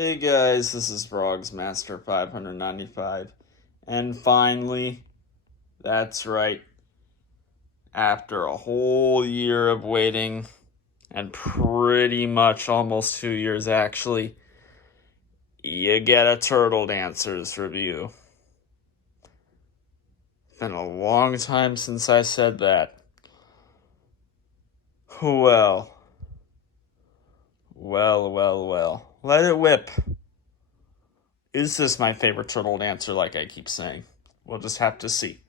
Hey guys, this is Frogs Master 595. And finally, that's right, after a whole year of waiting, and pretty much almost 2 years actually, you get a Turtle Dancers review. It's been a long time since I said that. Well, well. Let it whip. Is this my favorite Turtle Dancer, like I keep saying? We'll just have to see.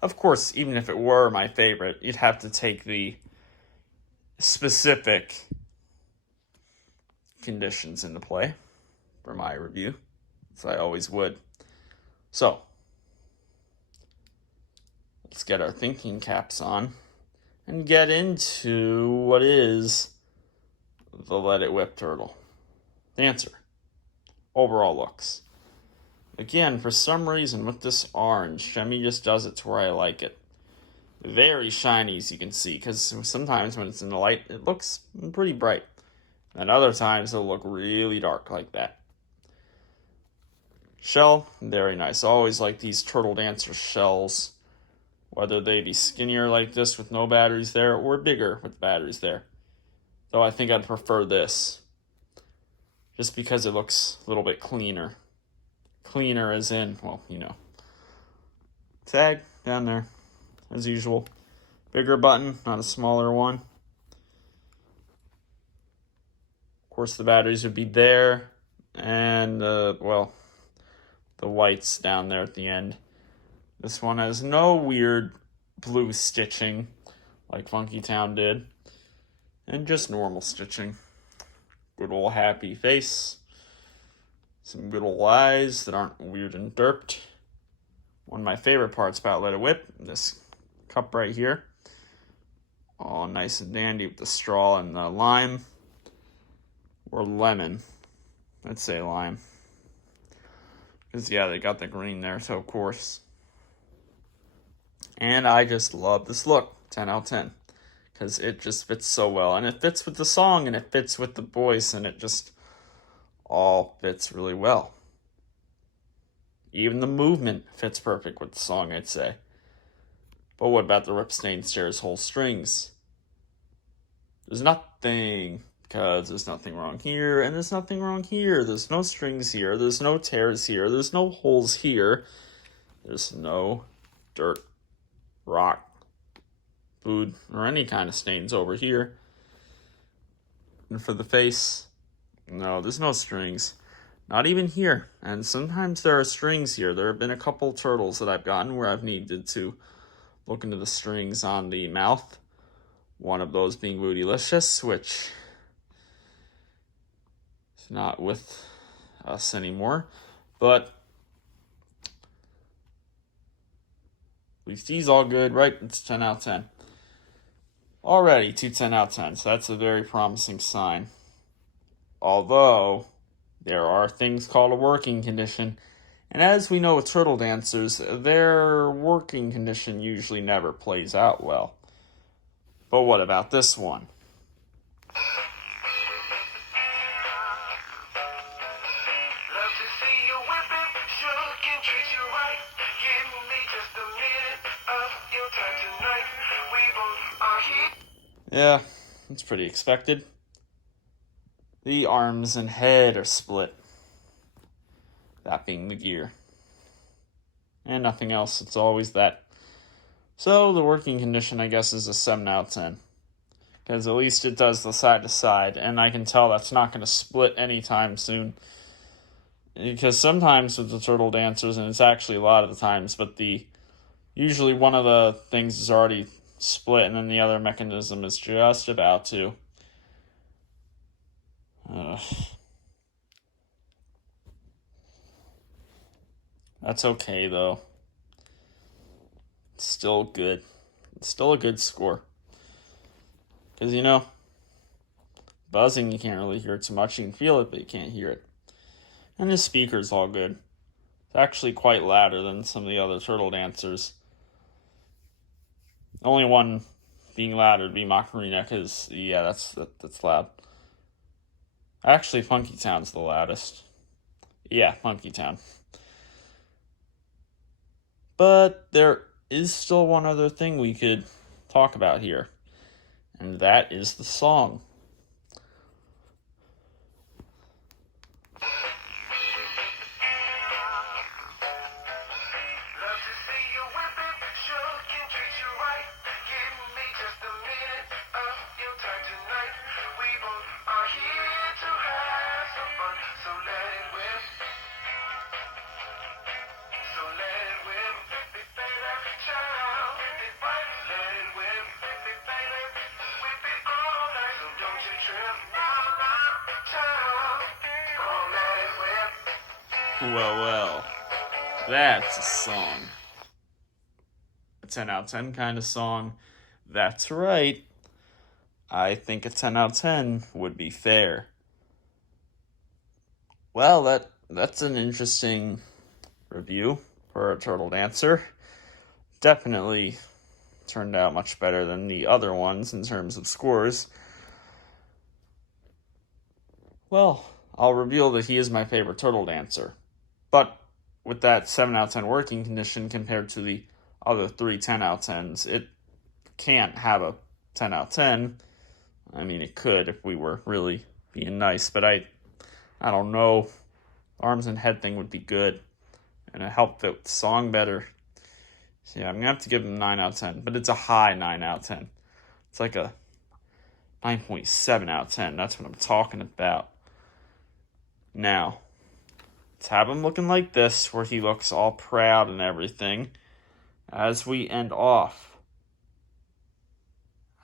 Of course, even if it were my favorite, you'd have to take the specific conditions into play for my review, as I always would. So, let's get our thinking caps on and get into what is the Let It Whip Turtle Dancer. Overall looks. Again, for some reason with this orange, Shemi just does it to where I like it. Very shiny, as you can see, because sometimes when it's in the light, it looks pretty bright. And other times it'll look really dark like that. Shell, very nice. I always like these Turtle Dancer shells, whether they be skinnier like this with no batteries there or bigger with batteries there. Though I think I'd prefer this, just because it looks a little bit cleaner. Cleaner as in, well, you know. Tag down there, as usual. Bigger button, not a smaller one. Of course, the batteries would be there, and, the whites down there at the end. This one has no weird blue stitching like Funky Town did, and just normal stitching. Good old happy face. Some good old eyes that aren't weird and derped. One of my favorite parts about Let It Whip, this cup right here. All nice and dandy with the straw and the lime. Or lemon. I'd say lime. Because, yeah, they got the green there, so of course. And I just love this look. 10 out of 10. Because it just fits so well. And it fits with the song, and it fits with the voice, and it just all fits really well. Even the movement fits perfect with the song, I'd say. But what about the Rip Stain Stairs whole strings? There's nothing, because there's nothing wrong here, and there's nothing wrong here. There's no strings here, there's no tears here, there's no holes here. There's no dirt, rock, food, or any kind of stains over here. And for the face, no, there's no strings. Not even here. And sometimes there are strings here. There have been a couple turtles that I've gotten where I've needed to look into the strings on the mouth. One of those being Bootylicious, which is not with us anymore. But at least he's all good, right? It's 10 out of 10. Already 10 out of 10, so that's a very promising sign. Although there are things called a working condition, and as we know with turtle dancers, their working condition usually never plays out well. But what about this one? Yeah, it's pretty expected. The arms and head are split. That being the gear. And nothing else, it's always that. So the working condition, I guess, is a 7 out of 10. Because at least it does the side to side, and I can tell that's not going to split anytime soon. Because sometimes with the turtle dancers, and it's actually a lot of the times, but usually one of the things is already split, and then the other mechanism is just about to. That's okay, though. It's still good. It's still a good score. Because, buzzing, you can't really hear it too much. You can feel it, but you can't hear it. And the speaker's all good. It's actually quite louder than some of the other turtle dancers. The only one being louder would be Macarena, because, yeah, that's loud. Actually, Funky Town's the loudest. Yeah, Funky Town. But there is still one other thing we could talk about here, and that is the song. Well, that's a song. A 10 out of 10 kind of song. That's right. I think a 10 out of 10 would be fair. Well, that's an interesting review for a Turtle Dancer. Definitely turned out much better than the other ones in terms of scores. Well, I'll reveal that he is my favorite Turtle Dancer. But with that 7 out of 10 working condition compared to the other 3 10 out of 10s, it can't have a 10 out of 10. I mean, it could if we were really being nice, but I don't know. Arms and head thing would be good, and it helped fit the song better. So yeah, I'm gonna have to give him 9 out of 10, but it's a high 9 out of 10. It's like a 9.7 out of 10. That's what I'm talking about. Now, let's have him looking like this, where he looks all proud and everything, as we end off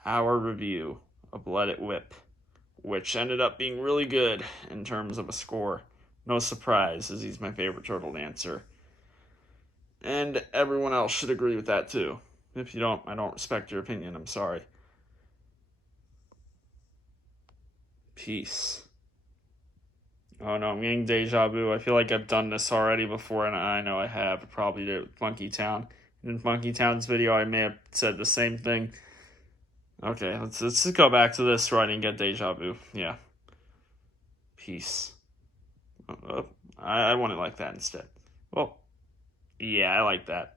our review of Let It Whip, which ended up being really good in terms of a score. No surprise, as he's my favorite Turtle Dancer. And everyone else should agree with that too. If you don't, I don't respect your opinion. I'm sorry. Peace. Oh no, I'm getting deja vu. I feel like I've done this already before, and I know I have. I probably did it with Funky Town. In Funky Town's video, I may have said the same thing. Okay, let's just go back to this so I didn't get deja vu. Yeah. Peace. I want it like that instead. Well, yeah, I like that.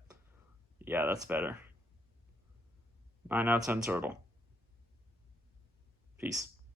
Yeah, that's better. 9 out of 10 Turtle. Peace.